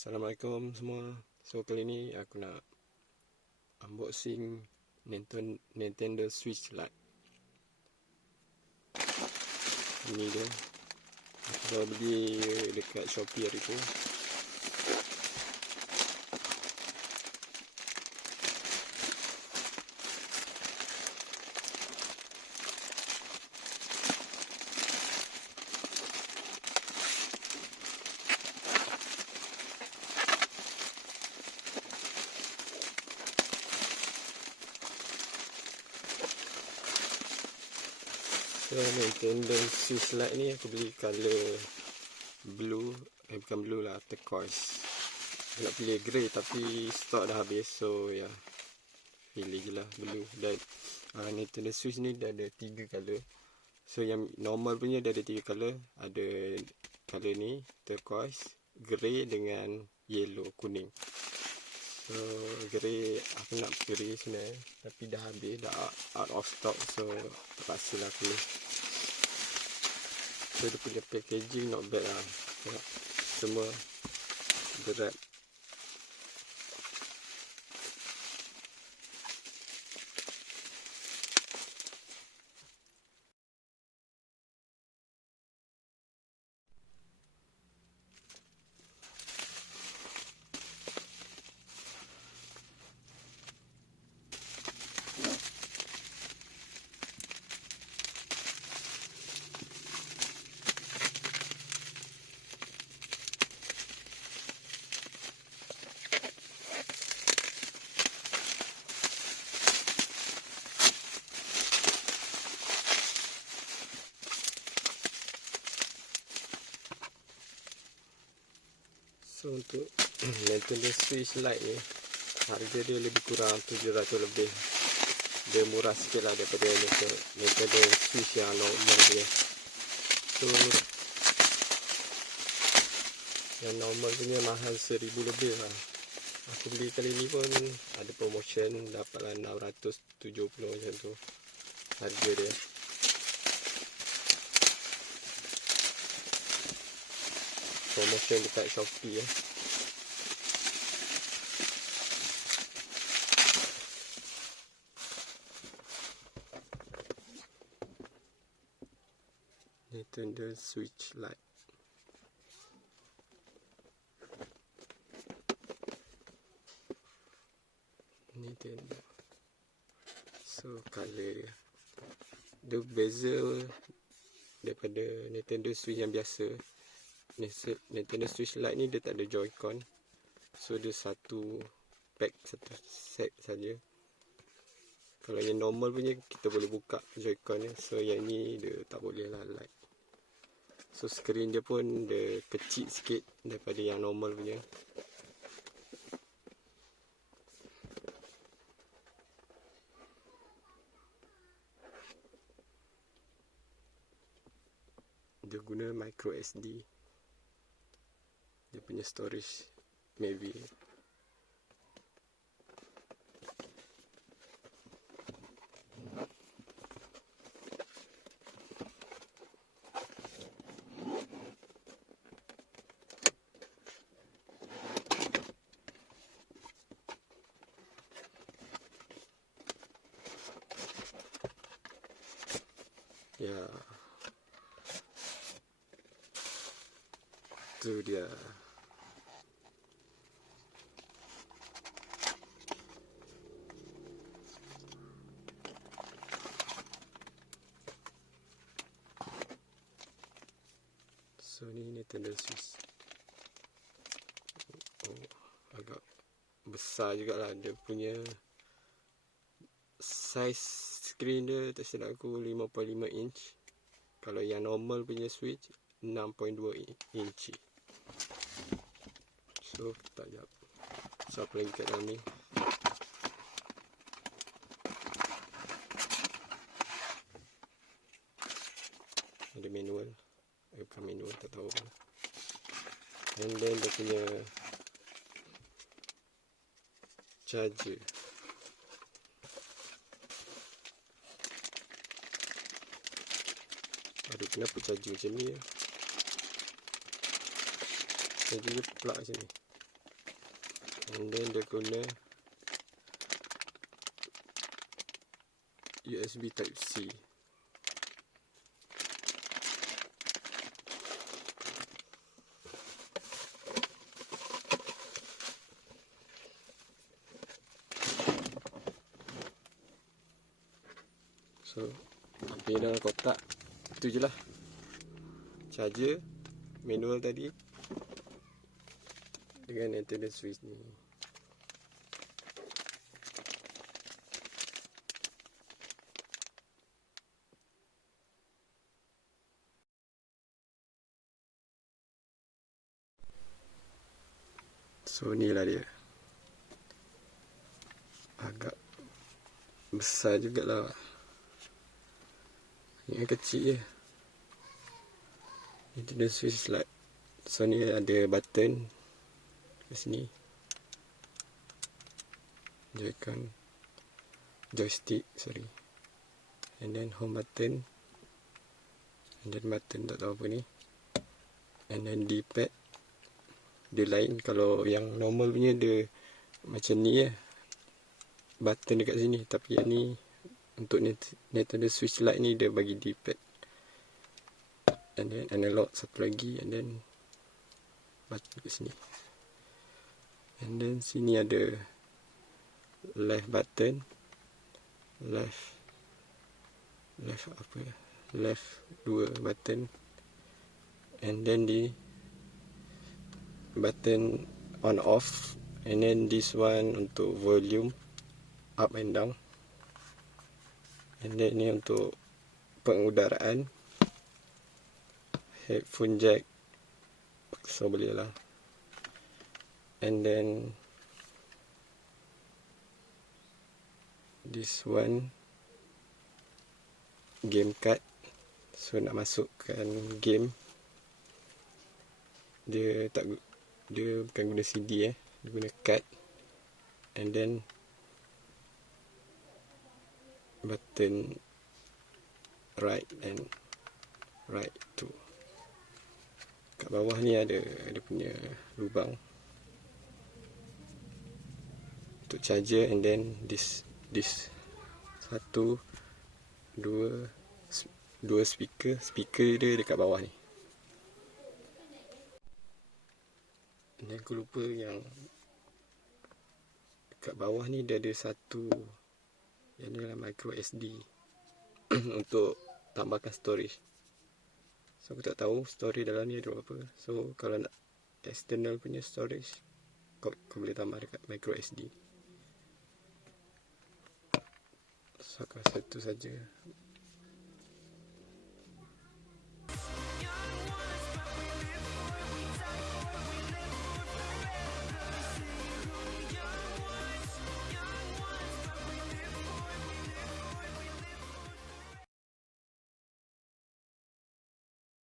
Assalamualaikum semua. So kali ni aku nak unboxing Nintendo Switch Lite. Ini dia. Aku dah beli dekat SHOPEE hari tu. So Nintendo Switch Lite ni aku beli color blue, bukan blue lah, turquoise. Aku nak pilih grey tapi stok dah habis, so ya, pilih je lah blue. Dan Nintendo Switch ni dah ada 3 color. So yang normal punya dah ada 3 color. Ada color ni, turquoise, grey dengan yellow, kuning. So grey, aku nak grey sebenarnya, tapi dah habis, dah out of stock, so terpaksa lah pilih. So dia punya packaging not bad lah. Tengok, semua berat. So untuk Nintendo Switch Lite ni, harga dia lebih kurang 700 lebih. Dia murah sikit lah daripada Nintendo Switch yang normal dia. So yang normal punya mahal 1000 lebih lah. Aku beli kali ni pun ada promotion, dapatlah 670 macam tu harga dia. Promotion dekat SHOPEE ya. Nintendo Switch Lite. Nintendo. So color dia beza daripada Nintendo Switch yang biasa. Nintendo Switch Lite ni dia tak ada Joy-Con. So dia satu pack, satu set saja. Kalau yang normal punya kita boleh buka Joy-Con ni. So yang ni dia tak boleh lah Lite. So skrin dia pun dia kecil sikit daripada yang normal punya. Dia guna micro SD. Dia punya storage maybe. Ya. Itu dia. So ni Nintendo Switch. Oh, agak besar jugalah dia punya size screen dia, tak silap aku 5.5 inch. Kalau yang normal punya Switch 6.2 inch. So kita jap. So apa lagi kat dalam ni? Ada manual. Bukan manual, tak tahu. And then dia punya charger. Aduh, kenapa charger macam ni ya? Charger dia plug macam ni. And then dia guna USB Type C. So, apa dalam kotak itu je lah. Charger, manual tadi, dengan antenna switch ni. So, ni lah dia. Agak besar jugalah. Yang kecil je. Itu dia switch lite. So ni ada button kat sini. Joystick, sorry. And then home button. And then button tak tahu apa ni. And then D-pad. Dia lain, kalau yang normal punya dia macam ni ya. Button dekat sini. Tapi yang ni untuk Nintendo Switch Lite ni dia bagi D-pad. And then analog satu lagi. And then button kat sini. And then sini ada left button. Left apa ya? Left 2 button. And then di button on off. And then this one untuk volume up and down. And then ni untuk pengudaraan. Headphone jack, so boleh lah. And then this one game card. So nak masukkan game, dia bukan guna CD dia guna card. And then button right and right tu. Kat bawah ni ada punya lubang untuk charger. And then this satu dua speaker dia dekat bawah ni. Dan aku lupa yang dekat bawah ni dia ada satu yang ni lah micro SD untuk tambahkan storage. So aku tak tahu storage dalam ni ada berapa. So kalau nak external punya storage, kau boleh tambah dekat micro SD. So aku rasa itu saja.